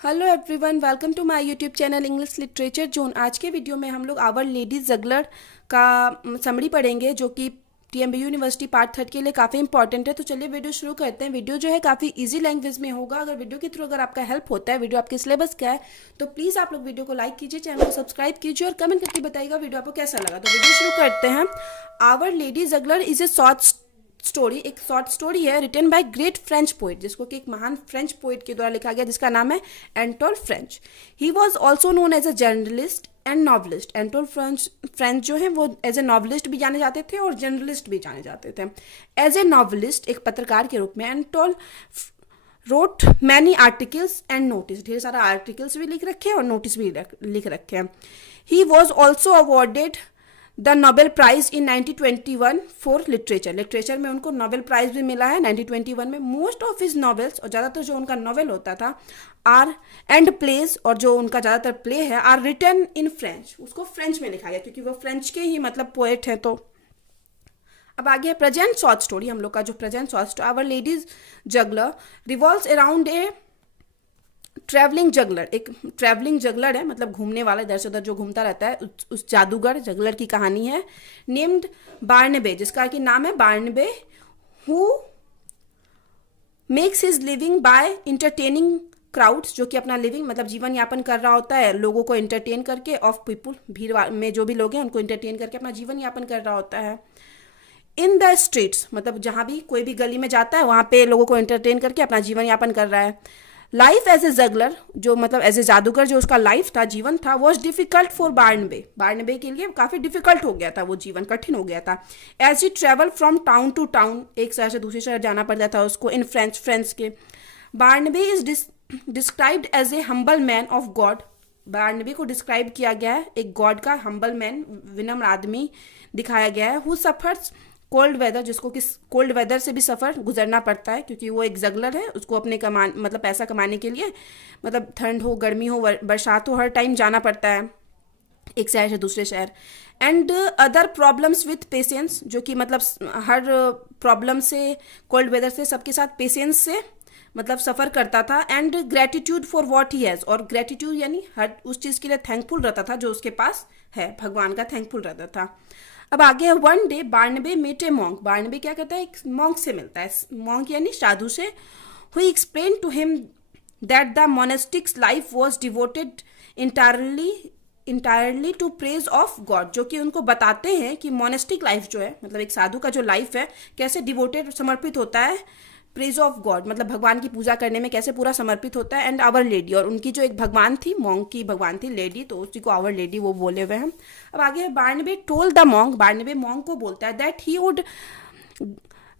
Hello everyone, welcome to my YouTube channel English literature zone. आज के video में हम लोग आवर लेडीज जगलर का समरी पढ़ेंगे, जो कि टीएमबी यूनिवर्सिटी पार्ट 3 के लिए काफ़ी इंपॉर्टेंट है। तो चलिए वीडियो शुरू करते हैं। वीडियो जो है काफ़ी इजी लैंग्वेज में होगा। अगर वीडियो के थ्रू अगर आपका हेल्प होता है, वीडियो आपके सिलेबस का है, तो प्लीज़ आप लोग वीडियो को लाइक कीजिए, चैनल को सब्सक्राइब कीजिए और कमेंट करके बताइएगा वीडियो आपको कैसा लगा। तो वीडियो शुरू करते हैं। Our lady's juggler is a short story, एक शॉर्ट स्टोरी है written by great French poet, जिसको कि एक महान फ्रेंच पोइट के द्वारा लिखा गया, जिसका नाम है Anatole France. He was also known as a journalist and novelist. Anatole France जो है वो एज ए नॉवलिस्ट भी जाने जाते थे और जर्नलिस्ट भी जाने जाते थे। एज ए नॉवलिस्ट, एक पत्रकार के रूप में, Anatole wrote many articles and notice, ढेर सारा आर्टिकल्स भी लिख रखे हैं और नोटिस भी लिख रखे हैं। He was also awarded the Nobel prize in 1921 for literature. Literature में उनको नोबेल प्राइज भी मिला है 1921 में। मोस्ट ऑफ हिज नॉवेल्स, और ज़्यादातर जो उनका नॉवेल होता था, आर एंड प्लेज, और जो उनका ज़्यादातर प्ले है, आर रिटन इन फ्रेंच। उसको फ्रेंच में लिखा गया क्योंकि वो फ्रेंच के ही मतलब पोएट हैं। तो अब आगे है प्रेजेंट शॉर्ट स्टोरी। हम लोग का जो present short story our lady's juggler revolves around a travelling juggler. एक ट्रैवलिंग जगलर है, मतलब घूमने वाला, इधर से उधर जो घूमता रहता है, उस जादूगर जगलर की कहानी है। नेम्ड बार्नबे, जिसका कि नाम है Barnaby, who makes his living by entertaining crowds, जो कि अपना लिविंग मतलब जीवन यापन कर रहा होता है लोगों को इंटरटेन करके, ऑफ पीपुल, भीड़ में जो भी लोग हैं उनको इंटरटेन करके अपना जीवन यापन कर रहा होता है। इन द स्ट्रीट्स, मतलब जहाँ भी कोई भी गली में जाता है वहाँ पे लोगों को एंटरटेन करके अपना जीवन यापन कर रहा है। लाइफ एज ए जगलर, जो मतलब एज ए जादूगर जो उसका लाइफ था, जीवन था, वॉज डिफिकल्ट फॉर बार्नबे। बार्नबे के लिए काफ़ी डिफिकल्ट हो गया था, वो जीवन कठिन हो गया था। As he travel from town to town, एक शहर से दूसरे शहर जाना पड़ता था उसको, इन फ्रेंच के। Barnaby is described as a humble man of God. Barnaby को डिस्क्राइब किया गया है एक गॉड का, हम्बल मैन, विनम्र आदमी दिखाया गया है। हु सफर्स कोल्ड वेदर, जिसको कि कोल्ड वेदर से भी सफ़र गुजरना पड़ता है क्योंकि वो एक जगलर है। उसको अपने मतलब पैसा कमाने के लिए, मतलब ठंड हो, गर्मी हो, बरसात हो, हर टाइम जाना पड़ता है एक शहर से दूसरे शहर। And other problems with patience, जो कि मतलब हर प्रॉब्लम से, कोल्ड वेदर से, सबके साथ पेशेंस से मतलब सफ़र करता था। And gratitude for what he has, और ग्रेटिट्यूड यानी हर उस चीज़ के लिए थैंकफुल रहता था जो उसके पास है, भगवान का थैंकफुल रहता था। अब आगे है one day Barnaby met a monk. Barnaby क्या करता है, एक मॉन्क से मिलता है, मॉन्क यानी साधु से। Who explain to him that the monastics life was devoted entirely to praise of God, जो कि उनको बताते हैं कि मोनेस्टिक लाइफ जो है, मतलब एक साधु का जो लाइफ है, कैसे डिवोटेड, समर्पित होता है प्रेज ऑफ गॉड, मतलब भगवान की पूजा करने में कैसे पूरा समर्पित होता है। एंड आवर लेडी, और उनकी जो एक भगवान थी, मॉन्क की भगवान थी लेडी, तो उसी को आवर लेडी वो बोले हुए हैं। अब आगे है Barnaby told the monk. Barnaby monk को बोलता है that he would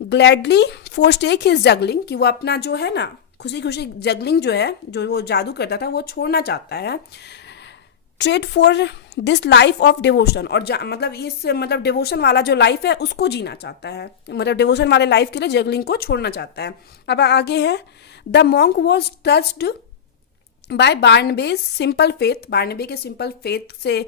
gladly forsake his juggling, कि वो अपना जो है ना खुशी खुशी जगलिंग जो है, जो वो जादू करता था, वो छोड़ना चाहता है। Trade for this life of devotion, और मतलब इस मतलब डिवोशन वाला जो लाइफ है उसको जीना चाहता है, मतलब डिवोशन वाले लाइफ के लिए जगलिंग को छोड़ना चाहता है। अब आगे है the monk was touched by Barnaby's simple faith. Barnaby के सिंपल फेथ से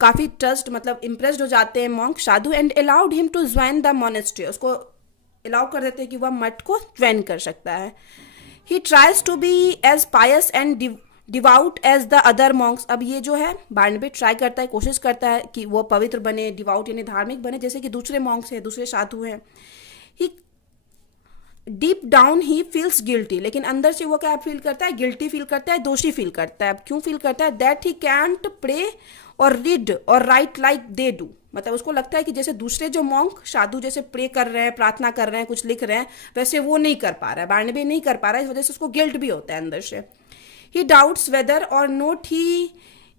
काफ़ी टच्ड, मतलब इम्प्रेस्ड हो जाते हैं मॉन्क साधु। And allowed him to join the monastery, उसको अलाउ कर देते हैं कि वह मठ को ज्वाइन कर सकता है। He tries to be as pious and devout as the other monks. अब ये जो है बार्नबे ट्राई करता है, कोशिश करता है कि वो पवित्र बने, डिवाउट यानी धार्मिक बने, जैसे कि दूसरे मॉन्क्स हैं, दूसरे साधु हैं। He deep down he feels guilty, लेकिन अंदर से वो क्या फील करता है, गिल्टी फील करता है, दोषी फील करता है। अब क्यों फील करता है, दैट ही कैंट प्रे और रीड और राइट लाइक दे डू, मतलब उसको लगता है कि जैसे दूसरे जो मॉन्क साधु जैसे प्रे कर रहे हैं, प्रार्थना कर रहे हैं, कुछ लिख रहे हैं, वैसे वो नहीं कर पा रहा है, बार्नबे नहीं कर पा रहा है, इस वजह से उसको गिल्ट भी होता है अंदर से। He doubts whether or not he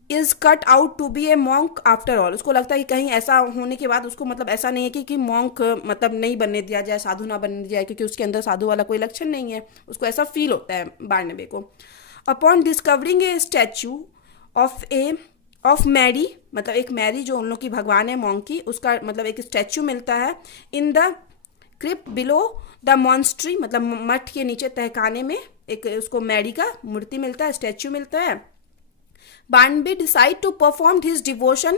is cut out to be a monk after all, उसको लगता है कि कहीं ऐसा होने के बाद उसको मतलब ऐसा नहीं है कि मॉन्क मतलब नहीं बनने दिया जाए, साधु ना बनने दिया जाए, क्योंकि उसके अंदर साधु वाला कोई लक्षण नहीं है, उसको ऐसा फील होता है बार्नबे को। Upon discovering a statue of Mary, मतलब एक मैरी जो उन लोग की भगवान है मॉन्क की, उसका मतलब एक स्टैचू मिलता है in the crypt below the Montessori, मतलब मठ के नीचे तहखाने में एक उसको मैरी का मूर्ति मिलता है, स्टैचू मिलता है। Barnaby decide to perform his devotion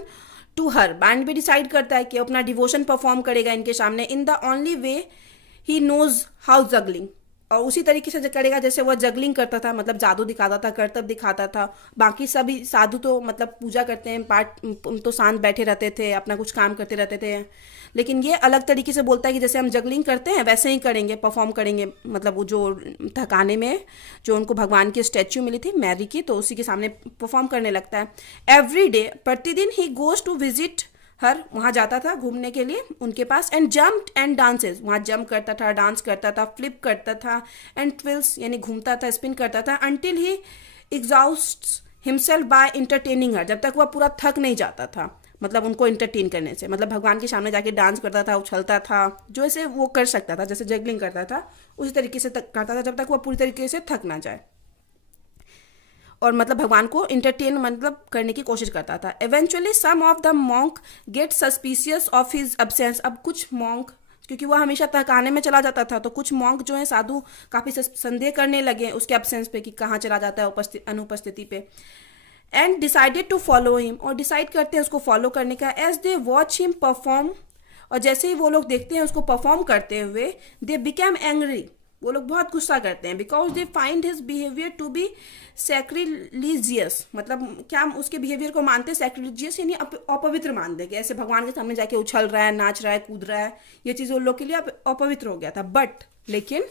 to her. Barnaby decide करता है कि अपना डिवोशन परफॉर्म करेगा इनके सामने। In the only way he knows how juggling, और उसी तरीके से करेगा जैसे वह जगलिंग करता था, मतलब जादू दिखाता था, करतब दिखाता था। बाकी सभी साधु तो मतलब पूजा करते हैं, पाठ तो शांत बैठे रहते थे, अपना कुछ काम करते रहते थे। लेकिन ये अलग तरीके से बोलता है कि जैसे हम जगलिंग करते हैं वैसे ही करेंगे, परफॉर्म करेंगे। मतलब वो जो थकाने में जो उनको भगवान की स्टैच्यू मिली थी मैरी की, तो उसी के सामने परफॉर्म करने लगता है। एवरी डे, प्रतिदिन he goes to visit her, वहाँ जाता था घूमने के लिए उनके पास। एंड जम्प एंड डांसेस, वहाँ जंप करता था, डांस करता था, फ्लिप करता था। एंड ट्विल्स यानी घूमता था, स्पिन करता था। Until he exhaust himself by entertaining her, जब तक वह पूरा थक नहीं जाता था, मतलब उनको इंटरटेन करने से। मतलब भगवान के सामने जाके डांस करता था, उछलता था, जो ऐसे वो कर सकता था, जैसे जगलिंग करता था उसी तरीके से करता था, जब तक वह पूरी तरीके से थक ना जाए। और मतलब भगवान को इंटरटेन मतलब करने की कोशिश करता था। Eventually some of the monk get suspicious of his absence, अब कुछ मॉन्क, क्योंकि वह हमेशा तहखाने में चला जाता था, तो कुछ मॉन्क जो है साधु काफ़ी संदेह करने लगे उसके अब्सेंस पे कि कहाँ चला जाता है अनुपस्थिति पे। And decided to follow him, और डिसाइड करते हैं उसको फॉलो करने का। As they watch him perform, और जैसे ही वो लोग देखते हैं उसको परफॉर्म करते हुए, दे बिकम एंग्री, वो लोग बहुत गुस्सा करते हैं। Because they find his behaviour to be sacrilegious, मतलब क्या हम उसके बिहेवियर को मानते हैं सैक्रिलीजियस, यानी अपवित्र मान देंगे। ऐसे भगवान के सामने जाके उछल रहा है, नाच रहा है, कूद रहा है, ये चीज़ उन लोग के लिए अपवित्र हो गया था। बट लेकिन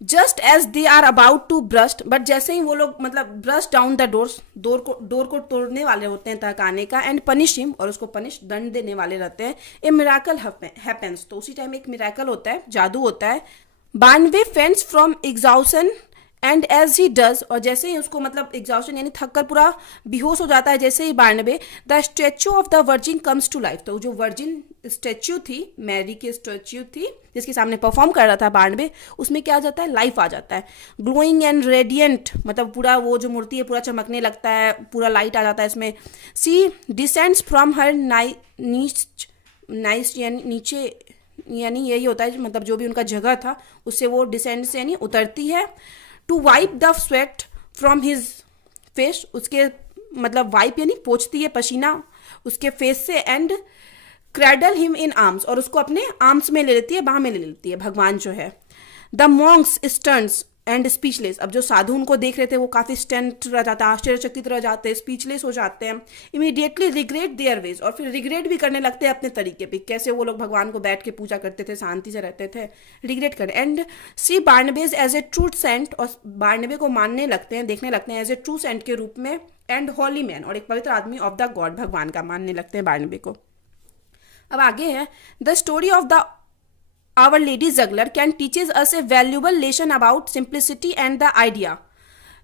just as they are about to burst, but जैसे ही वो लोग मतलब burst down the doors, door को तोड़ने वाले होते हैं तहखाने का, एंड पनिश हिम, और उसको पनिश दंड देने वाले रहते हैं। ए मिराकल हैपेंस, तो उसी टाइम एक मिराकल होता है, जादू होता है। Barnaby faints from exhaustion and as he does, और जैसे ही उसको मतलब एग्जॉशन यानी थक कर पूरा बेहोश हो जाता है, जैसे ही Barnaby, the statue of the virgin comes to life, तो जो वर्जिन स्टैच्यू थी, मैरी की स्टैच्यू थी जिसके सामने परफॉर्म कर रहा था बानवे, उसमें क्या आ जाता है, लाइफ आ जाता है। ग्लोइंग एंड रेडियंट, मतलब पूरा वो जो मूर्ति है पूरा चमकने लगता है, पूरा लाइट आ जाता है इसमें। सी डिसेंड्स फ्रॉम हर नाइस यानी नीचे, यानी यही होता है मतलब जो भी उनका जगह था उससे वो डिसेंड से यानी उतरती है। To wipe the sweat from his face, उसके मतलब वाइप यानी पोंछती है पसीना उसके फेस से। And cradle him in arms, और उसको अपने आर्म्स में ले लेती है, बाह में ले लेती है भगवान जो है। द मॉन्क्स स्टन्स एंड स्पीचलेस, अब जो साधु उनको देख रहे थे वो काफ़ी स्टंट रह जाते हैं, आश्चर्यचकित रह जाते हैं, स्पीचलेस हो जाते हैं। इमीडिएटली रिग्रेट देयर वेज, और फिर रिग्रेट भी करने लगते हैं अपने तरीके पे, कैसे वो लोग भगवान को बैठ के पूजा करते थे, शांति से रहते थे, रिग्रेट कर। And see Barnaby's as a true saint, और बार्नबे को मानने लगते हैं, देखने लगते हैं एज ए ट्रू सेंट के रूप में। एंड हॉली मैन, और एक पवित्र आदमी ऑफ द गॉड, भगवान का मानने लगते हैं बार्नबे को। अब आगे है the story of the our lady juggler can teaches us a valuable lesson about simplicity and the idea.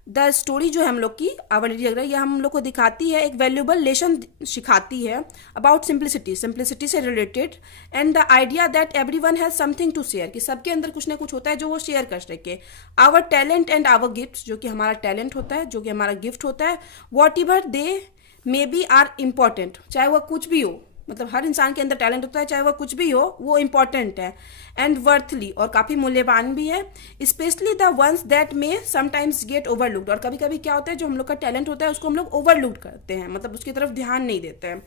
The story जो है हम लोग की आवर लेडी जगलर, यह हम लोग को दिखाती है, एक वैल्यूबल लेसन सिखाती है अबाउट सिंप्लिसिटी, सिंप्लिसिटी से related, and the idea that everyone has something to share, कि सबके अंदर कुछ ना कुछ होता है जो वो शेयर कर सके। Our talent and our gift, जो कि हमारा टैलेंट होता है, जो कि हमारा गिफ्ट होता है। Whatever they may be are important, चाहे वह कुछ भी हो, मतलब हर इंसान के अंदर टैलेंट होता है, चाहे वह कुछ भी हो, वो इम्पॉर्टेंट है। एंड वर्थली, और काफ़ी मूल्यवान भी है। Specially the ones that may sometimes get overlooked, और कभी कभी क्या होता है जो हम लोग का टैलेंट होता है उसको हम लोग ओवरलुक करते हैं, मतलब उसकी तरफ ध्यान नहीं देते हैं।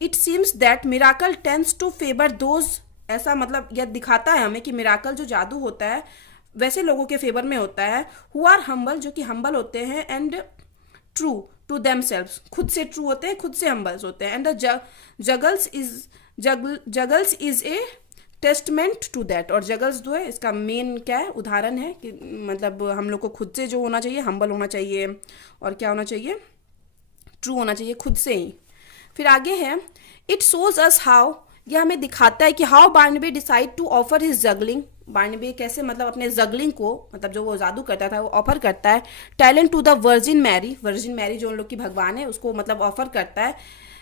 It seems that miracle tends to favour those, ऐसा मतलब यह दिखाता है हमें कि मिराकल जो जादू होता है वैसे लोगों के फेवर में होता है, हु आर हम्बल, जो कि हम्बल होते हैं, एंड ट्रू टू देमसेल्व्स, खुद से ट्रू होते हैं, खुद से हम्बल्स होते हैं। And the juggles is a testament to that, और जगल्स जो है इसका मेन क्या है, उदाहरण है कि मतलब हम लोग को खुद से जो होना चाहिए, हम्बल होना चाहिए, और क्या होना चाहिए, ट्रू होना चाहिए खुद से ही। फिर आगे है इट शोज अस हाउ, यह हमें दिखाता है कि how Barnaby decide to offer his juggling, Barnaby कैसे मतलब अपने जगलिंग को, मतलब जो वो जादू करता था वो ऑफर करता है। Talent to the virgin Mary, virgin Mary जो उन लोग की भगवान है उसको मतलब ऑफर करता है।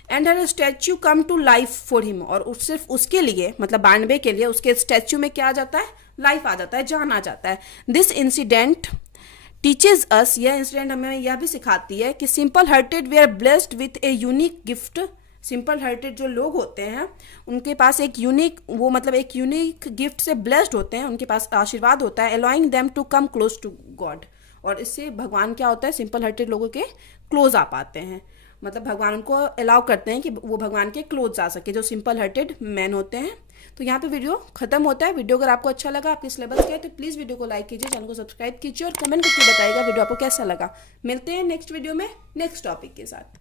एंड हर statue come to life for him, और सिर्फ उसके लिए मतलब बार्नबे के लिए उसके स्टैच्यू में क्या आ जाता है, लाइफ आ जाता है, जान आ जाता है। दिस इंसिडेंट टीचेज अस, यह इंसिडेंट हमें यह भी सिखाती है कि simple hearted we are blessed with a unique gift, simple hearted जो लोग होते हैं उनके पास एक यूनिक, वो मतलब एक यूनिक गिफ्ट से ब्लेस्ड होते हैं, उनके पास आशीर्वाद होता है। Allowing them to come close to God, और इससे भगवान क्या होता है, सिंपल हार्टेड लोगों के क्लोज आ पाते हैं, मतलब भगवान उनको अलाउ करते हैं कि वो भगवान के क्लोज आ सके, जो सिंपल हार्टेड मैन होते हैं। तो यहाँ पे वीडियो खत्म होता है। वीडियो अगर आपको अच्छा लगा, आपके सिलेबस का है, तो प्लीज़ वीडियो को लाइक कीजिए, चैनल को सब्सक्राइब कीजिए और कमेंट करके बताइएगा वीडियो आपको कैसा लगा। मिलते हैं नेक्स्ट वीडियो में नेक्स्ट टॉपिक के साथ।